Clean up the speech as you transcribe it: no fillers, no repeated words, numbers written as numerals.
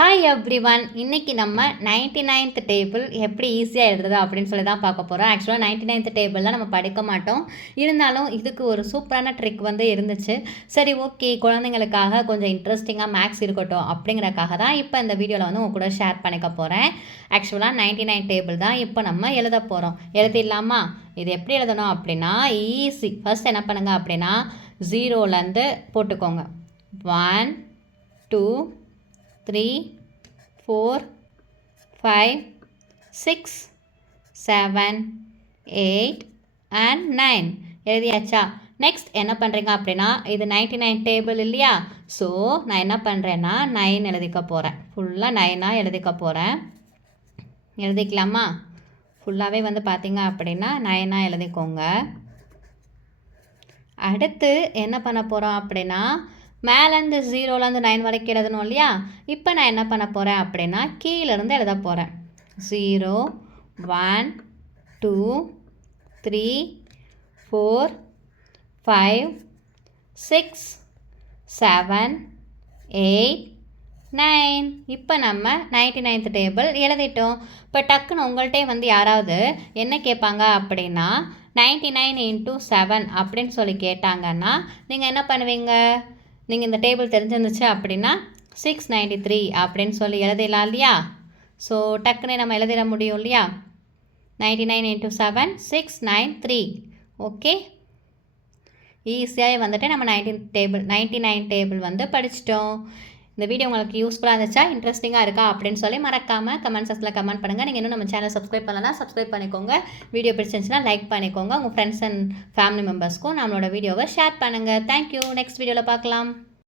Hi everyone. இன்றைக்கி நம்ம 99th table எப்படி ஈஸியாக எழுதுறது அப்படின்னு சொல்லி தான் பார்க்க போகிறோம். ஆக்சுவலாக 99th டேபிள்லாம் நம்ம படிக்க மாட்டோம். இருந்தாலும் இதுக்கு ஒரு சூப்பரான ட்ரிக் வந்து இருந்துச்சு. சரி, ஓகே, குழந்தைங்களுக்காக கொஞ்சம் இன்ட்ரெஸ்டிங்காக மேக்ஸ் இருக்கட்டும் அப்படிங்கிறக்காக தான் இப்போ இந்த வீடியோவில் வந்து உங்க கூட ஷேர் பண்ணிக்க போகிறேன். ஆக்சுவலாக 99 டேபிள் தான் இப்போ நம்ம எழுத போகிறோம். எழுதிடலாமா? இது எப்படி எழுதணும் அப்படின்னா ஈஸி. ஃபர்ஸ்ட் என்ன பண்ணுங்கள் அப்படின்னா 0லேருந்து போட்டுக்கோங்க. 1 2 3 4 5 6 7 8 and 9 எழுதியாச்சா? நெக்ஸ்ட் என்ன பண்ணுறீங்க அப்படின்னா இது 99 டேபிள் இல்லையா? ஸோ நான் என்ன பண்ணுறேன்னா 9 எழுதிக்க போகிறேன். ஃபுல்லாக 9ஆக எழுதிக்க போகிறேன். எழுதிக்கலாமா? ஃபுல்லாகவே வந்து பார்த்தீங்க அப்படின்னா 9ஆக எழுதிக்கோங்க. அடுத்து என்ன பண்ண போகிறோம் அப்படின்னா மேலேருந்து 0லேருந்து 9 வரைக்கும் எழுதணும் இல்லையா? இப்போ நான் என்ன பண்ண போகிறேன் அப்படின்னா கீழேருந்து எழுத போகிறேன். 0 1 2 3 4 5 6 7 8 9. இப்போ நம்ம 99th டேபிள் எழுதிட்டோம். இப்போ டக்குன்னு உங்கள்கிட்டே வந்து யாராவது என்ன கேட்பாங்க அப்படின்னா 99 into 7 அப்படின்னு சொல்லி கேட்டாங்கன்னா நீங்கள் என்ன பண்ணுவீங்க? நீங்கள் இந்த டேபிள் தெரிஞ்சிருந்துச்சு அப்படின்னா 693 அப்படின்னு சொல்லி எழுதிடலாம் இல்லையா? ஸோ டக்குன்னு நம்ம எழுதிட முடியும் இல்லையா? 99 into 7 693. ஓகே, ஈஸியாக வந்துட்டு நம்ம 99 டேபிள் வந்து படிச்சிட்டோம். இந்த வீடியோ உங்களுக்கு யூஸ்ஃபுல்லாக இருந்துச்சா, இன்ட்ரெஸ்டிங்காக இருக்கா அப்படின்னு சொல்லி மறக்காமல் கமெண்ட் செக்ஷனில் கமெண்ட் பண்ணுங்கள். நீங்கள் இன்னும் நம்ம சேனல் சப்ஸ்கிரைப் பண்ணலாம், சப்ஸ்கிரைப் பண்ணிக்கோங்க. வீடியோ பிடிச்சிருந்துச்சுன்னா லைக் பண்ணிக்கோங்க. உங்கள் ஃப்ரெண்ட்ஸ் அண்ட் ஃபேமிலி மெம்பர்ஸ்க்கும் நம்மளோட வீடியோவை ஷேர் பண்ணுங்கள். தேங்க்யூ. நெக்ஸ்ட் வீடியோவில் பார்க்கலாம்.